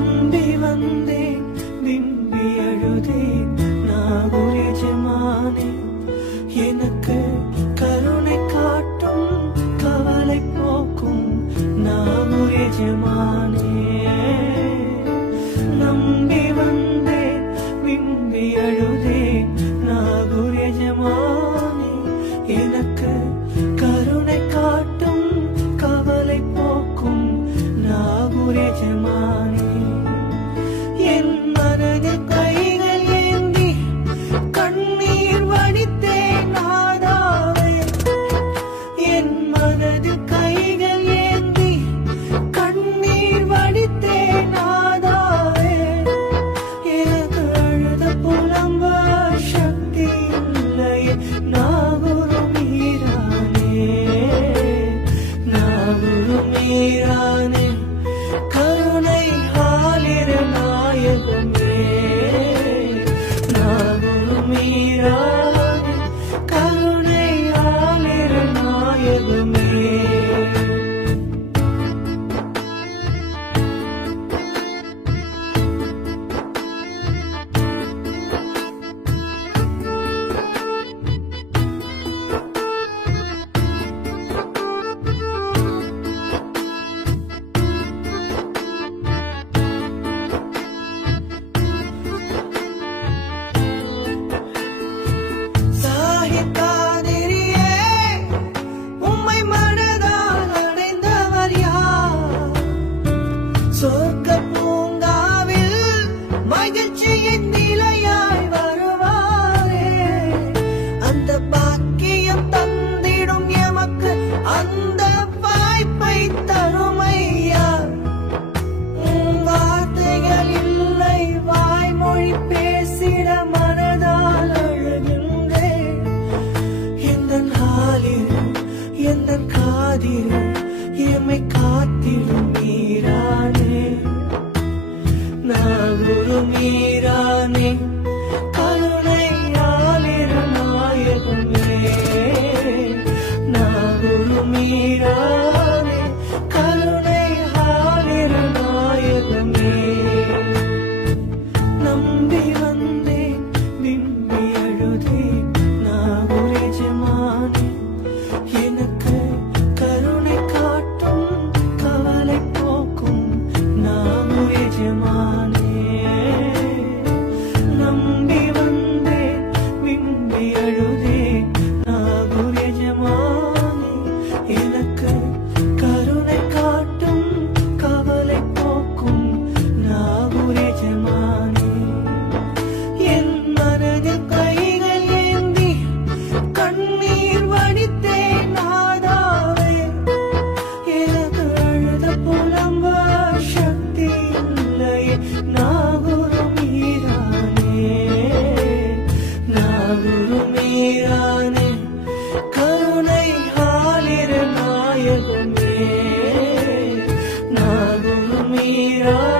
நம்பி வந்தேன் விம்பி அழுதேன் நாகூர் எஜமானே எனக்கு கருணை காட்டும் கவலை போக்கும் நாகூர் எஜமானே நம்பி வந்தேன் விம்பி அழுதேன் நாகூர் எஜமானே எனக்கு கருணை காட்டும் கவலை போக்கும் நாகூர் எஜமானே என் மனதில் கைகள் ஏந்தி கண்ணீர் வடித்தேன் நாதாவே என் மனதில் கைகள் ஏந்தி கண்ணீர் வடித்தேன் நாதாவே எனக்கு அழுத புலம்ப சக்தி இல்லையே நாகூர் மீரானே நாகூர் மீரானே கருணை ஆலிர நாயகமே நாகூர் மீரானே கருணை ஆலிர நாயகமே சாஹித்தாதிரியே உம்மை மனதால் அடைந்தவர் யார் சொர்க்க பூங்காவில் மகிழ்ச்சியின் நிலையாய் வருவாரே அந்த பாக்கியம் தந்திடும் எமக்கு அந்த வாய்ப்பை தருமையா வார்த்தைகள் இல்லை வாய்மொழி பேசிட மனதால் அழுகின்றேன் எந்தன் ஹாலில் எந்தன் காதில் எம்மை காத்திடும் மீரானே நாகூர் மீரானே கருணை ஆலிர நாயகமே நாகூர் மீரானே கருணை ஆலிர நாயகமே நம்பி வந்தேன் விம்பி அழுதேன் நாகூர் எஜமானே எனக்கு கருணை காட்டும் கவலை போக்கும் நாகூர் எஜமானே நம்பி வந்தேன் விம்பி அழுதேன் நாகூர் எஜமானே எனக்கு கருணை காட்டும் கவலை போக்கும் நாகூர் எஜமானே என் மனதில் கைகள் ஏந்தி கண்ணீர் வடித்தேன் நாதாவே எனக்கு அழுத புலம்ப சக்தி இல்லையே நாகூர் மீரானே நாகூர் மீரானே கருணை ஆலிர நாயகமே நாகூர் மீரானே